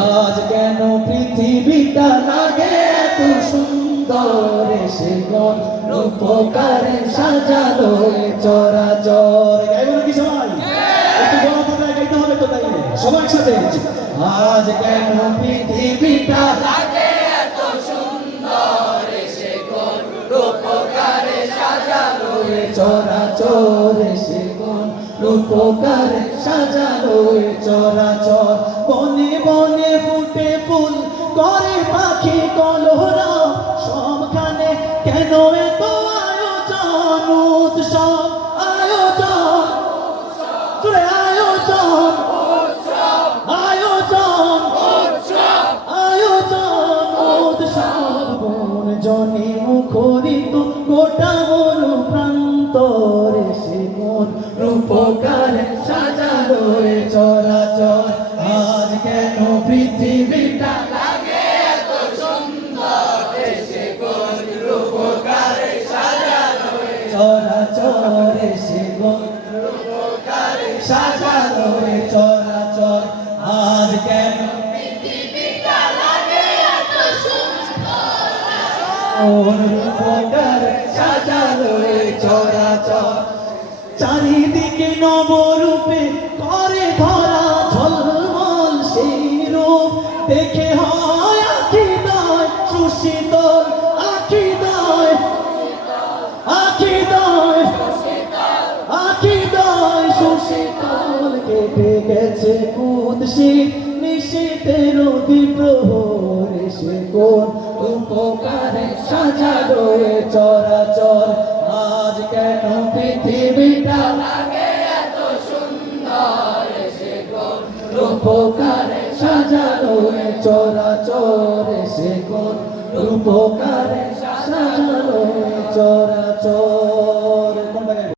আজ কেন পৃথিবীটা লাগে এত সুন্দর? সে কোন রূপকারে সাজালো চরাচর। গাইবো নাকি সবাই? একটু বড় কথায় গাইতে হবে তো তাই সবার সাথে আজ কেন পৃথিবীটা লাগে এত সুন্দর? সে কোন রূপকারে সাজালো চরাচর। সে কোন রূপকারে সাজালো চরাচর। পাখি কলহরা সবখানে কেন এত আয়োজন? উৎসব কোন রূপকার সাজালো এ চরাচর আজ কেন সাজালো এ চরাচর চারিদিকে নবরূপে করে ধরা ঝলমল সেই রূপ দেখে হয় আখিদয় সুশীতল আখিদয় সুশীতল কেটে গেছে কুদশি নিশীতের বিপ্রহরে সে কোন উপকারে সাজালো এ চরাচর। আজ কেন পৃথিবীটা লাগে এত সুন্দর? সে কোন উপকারে সাজালো এ চরাচর? সে কোন উপকারে